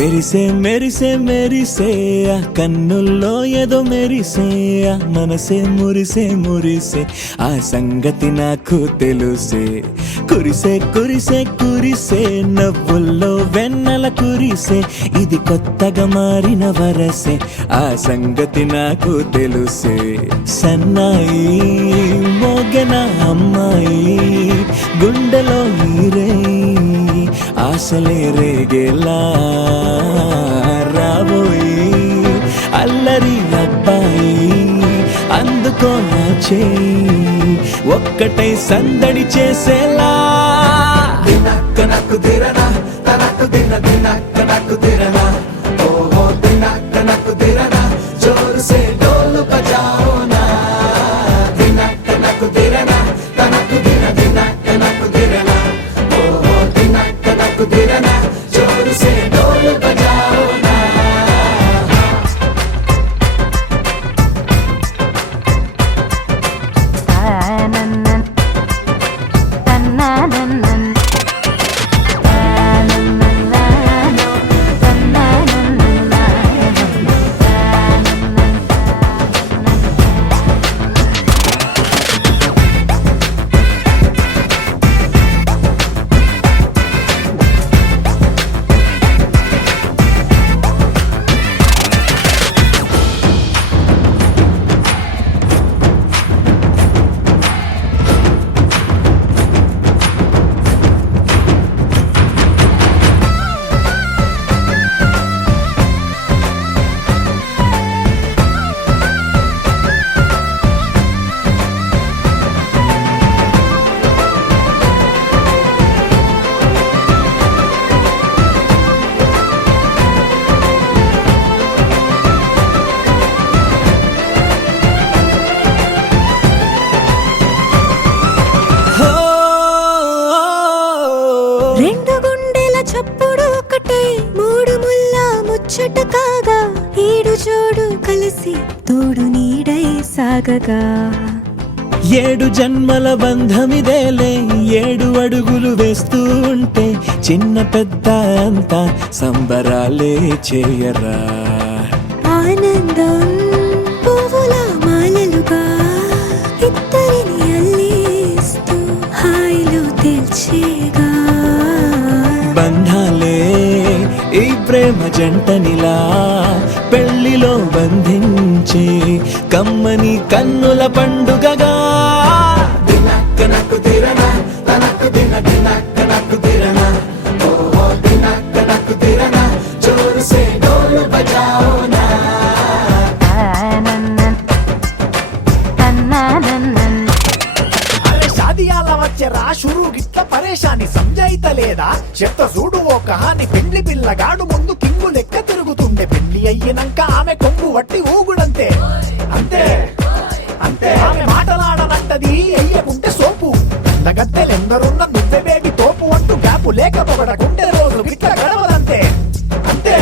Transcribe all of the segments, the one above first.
మెరిసే మెరిసే మెరిసే ఆ కన్నుల్లో ఏదో మెరిసే ఆ మనసే మురిసే మురిసే ఆ సంగతి నాకు తెలుసే. కురిసే కురిసే కురిసే నవ్వుల్లో వెన్నెల కురిసే ఇది కొత్తగా మారిన వరసే ఆ సంగతి నాకు తెలుసే. సన్నాయి మోగన అమ్మాయి గుండెలో ఈరే ఆశలే రేగేలా రాబోయి అల్లరి అబ్బాయి అందుకో నా చేయి ఒక్కటై సందడి చేసేలా. దినక్క నాకు దిరనా తనకు దిన దినక్క నాకు దిరనా ఓహో దినక్క నాకు దిరనా జోరు సే డోలు బజాओ నా. దినక్క నాకు దిరనా తనకు దిన దినక్క నాకు దిరనా ఓహో దినక్క నాకు దిరనా జోరు సే డోలు బజాओ నా. రెండు గుండెల చప్పుడు ఒకటై మూడు ముల్ల ముచ్చట కాగా ఈడు జోడు కలిసి తోడు నీడై సాగగా. ఏడు జన్మల బంధమిదేలే ఏడు అడుగులు వేస్తూ ఉంటే చిన్న పెద్ద అంతా సంబరాలే చేయరా. ఆనందం పువ్వుల మాలలుగా ఇద్దరిని అల్లేస్తూ హాయిలో తేల్చేగా. బంధాలే ఈ ప్రేమ జంటనిలా పెళ్లిలో బంధించి కమ్మని కన్నుల పండుగగా. దినక్క నాకు దిరనా తనకు దిన దినక్క నాకు దిరనా ఓహో దినక్క నాకు దిరనా జోరు సే డోలు బజాओ నా. అరే షాదియాల వచ్చెరా షురూ గిట్ల పరేషాని సంజాయితలేదా చెప్త చూడు ఓ కహాని. పెండ్లి పిల్లగాడు ముందు కింగు లెక్క తిరుగుతుండే పెళ్లి అయ్యినంక ఆమె కొంగు వట్టి ఊగుడంతే అంతే అంతే. ఆమె మాటలాడనంటది అయ్యకుంటే సోపు అందగత్తెలెందరున్న నువ్వే బేబీ తోపు అంటూ గ్యాపు లేకపోవడకుంటే రోజు గిట్ల గడవదంతే అంతే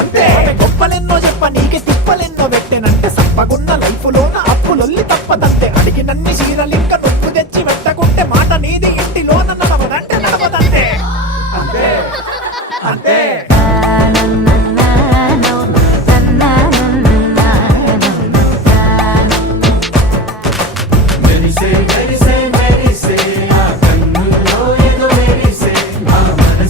అంతే. ఆమె గొప్పలెన్నో చెప్ప నీకే తిప్పలెన్నో పెట్టెనంటే సప్పగున్న లైఫ్ లోన అప్పులొల్లి తప్పదంతే. అడిగినన్ని చీరలింక నువ్వు తెచ్చి పెట్టకుంటే మాట నీది ఇంటిలోన నడవదంటే నడవదంతే అంతే అంతే. మెరిసే మెరిసే మెరిసే ఆ కన్నుల్లో ఏదో మెరిసే ఆ మనసే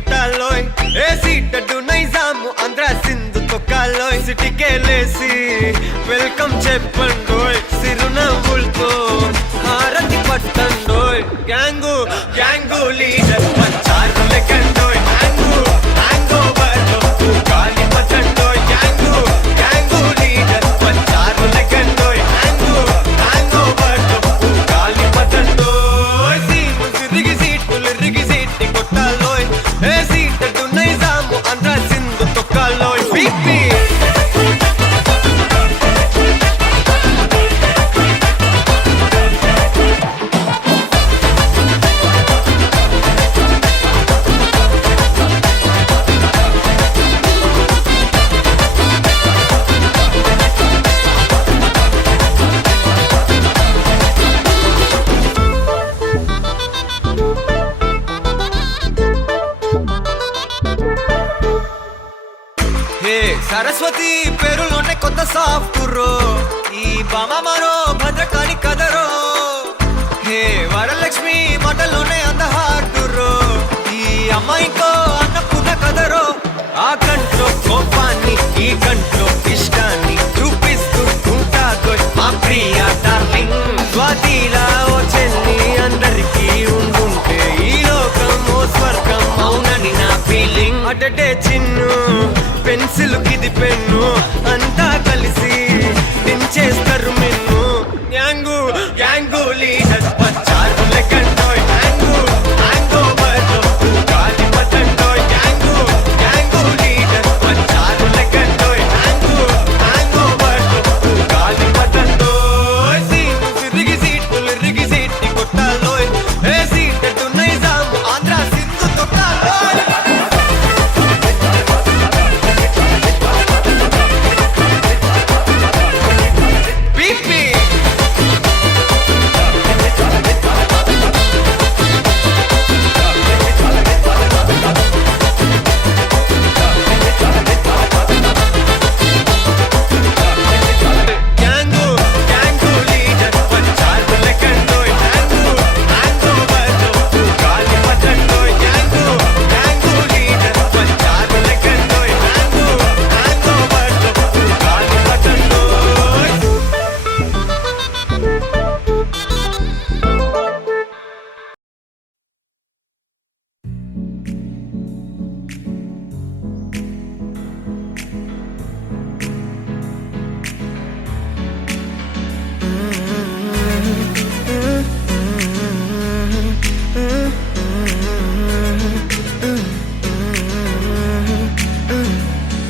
కొట్టాలోయ్ ఏ సీటడు నైజాము ఆంధ్ర సింధు తొక్కాలోయ్ సిటీకే లేసి వెల్కమ్ చెప్పండోయ్ సిరునవ్వులతో హారతి పట్టండోయ్ గ్యాంగు గ్యాంగు లీడర్ పంచారు లెక్కండోయ్ హ్యాంగు హ్యాంగ్ ఓవర్ గాలి పట్టండోయ్ గ్యాంగు గ్యాంగు లీడర్ పంచారు లెక్కండోయ్ హ్యాంగు హ్యాంగ్ ఓవర్ గాలి పట్టండోయ్ సీము సిరిగి సీటి కొట్టాలోయ్ ఏ సీటడు నైజాము ఆంధ్ర సింధు తొక్కాలోయ్ బీపీ హే సరస్వతి పేరులోనే కొత్త సాఫ్ట్రో ఈ బామ మరో భద్రకాళి కదరో హే వరలక్ష్మి మాటలోనే అందహార్దురో ఈ అమ్మాయికో అన్నపూర్ణ కదరో ఆ కంట్లో కోపాన్ని ఈ కంట్లో ఇష్టాన్ని చూపిస్తూ ఉంటాగో మా ప్రియ డార్లింగ్ స్వాతిలా ఓ చెల్లి అందరికీ ఉండుంటే ఈ లోకం ఓ స్వర్గం అవునని నా ఫీలింగ్ అటటే చిన్ను పెన్సిల్ కిది పెన్ను అంతా కలిసి దించేస్తారు మిన్ను గ్యాంగు గ్యాంగు లీడర్ వచ్చారు లెక్కండోయ్ హ్యాంగు హ్యాంగ్ ఓవర్ గాలి పట్టండోయ్ గ్యాంగు గ్యాంగు లీడర్ వచ్చారు లెక్కండోయ్ హ్యాంగు హ్యాంగ్ ఓవర్ గాలి పట్టండోయ్ సీము సిరిగి సీటి కొట్టాలోయ్ ఏ సీటడు నైజాము ఆంధ్ర సింధు తొక్కాలోయ్ బీపీ గ్యాంగు గ్యాంగు లీడర్ వచ్చారు లెక్కండోయ్ హ్యాంగు హ్యాంగ్ ఓవర్ గాలి పట్టండోయ్ గ్యాంగు గ్యాంగు లీడర్ వచ్చారు లెక్కండోయ్ హ్యాంగు హ్యాంగ్ ఓవర్ గాలి పట్టండోయ్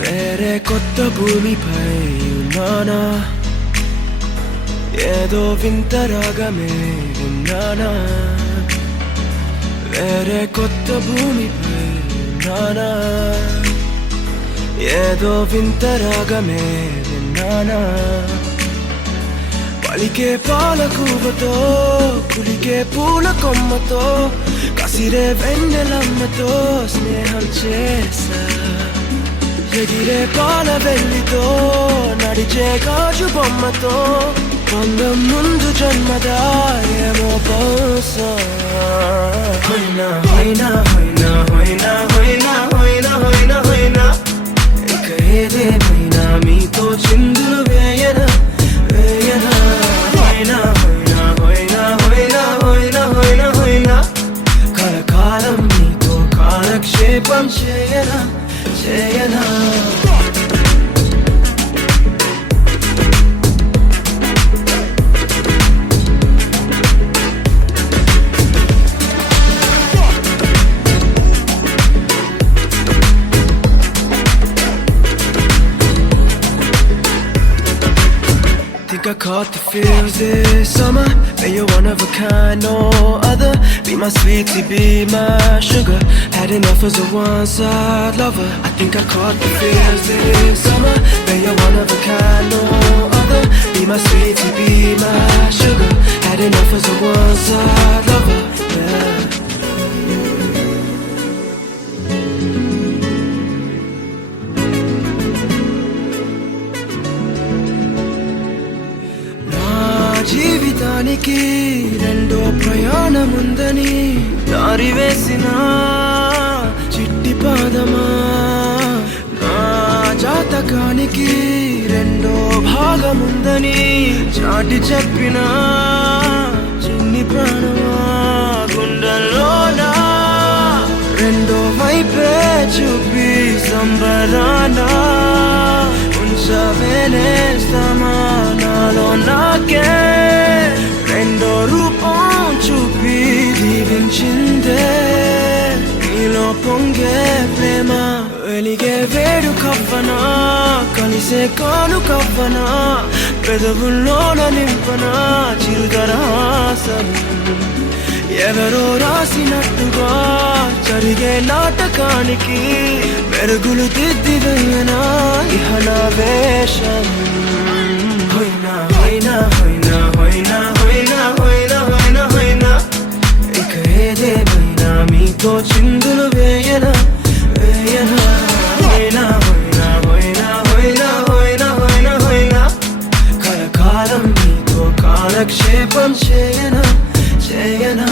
వేరే కొత్త భూమిపై ఉన్నానా ఏదో వింత రాగమే విన్నానా వేరే కొత్త భూమిపై ఉన్నానా ఏదో వింత రాగమే విన్నానా పలికే పాలకూవతో కులికే పూల కొమ్మతో కసిరే వెన్నెలమ్మతో స్నేహం చేసా ఎగిరే పాల వెల్లితో నడిచే గాజు బొమ్మతో అందం ముందు జన్మదా ఏమో బహుశా హోయినా హోయినా హోయినా హోయినా హోయినా హోయినా హోయినా హోయినా ఇక ఏదేమైనా మీతో చిందులు వేయనా వేయనా హోయినా హోయినా హోయినా హోయినా హోయినా హోయినా హోయినా కలకాలం మీతో కాలక్షేపం చేయనా చేయనా Think I caught the feels this summer. Man, you're one of a kind, no other. Be my sweetie, be my sugar. Had enough as a one-side lover. I think I caught the feels this summer. Man, you're one of a kind, no other. Be my sweetie, be my sugar. Had enough as a one-side lover. Yeah. జీవితానికి రెండో ప్రయాణముందని దారి వేసిన చిట్ట పదమా నా జాతకానికి రెండో భాగముందని చాటి చెప్పిన చిన్ని ప్రాణమా గుండెల్లోనా రెండో వైపే చూపి సంబరాన ఉంచవేనేస్తామా నాలో నాకే రెండో రూపం చూపి దీవించిందే నీలో పొంగే ప్రేమ వెలిగే వేడు కవ్వనా కలిసే కాను కవ్వనా పెదవుల్లోన నింపనా చిరుదరాసం ఎవరో రాసినట్టుగా జరిగే నాటకానికి మెరుగులు దిద్దివైనా ఇహన వేషం హోయినా హోయినా హోయినా హోయినా హోయినా హోయినా హోయినా హోయినా ఇక ఏదేమైనా మీతో చిందులు వేయనా వేయనా హోయినా హోయినా హోయినా హోయినా హోయినా హోయినా హోయినా కలకాలం మీతో కాలక్షేపం చేయనా చేయనా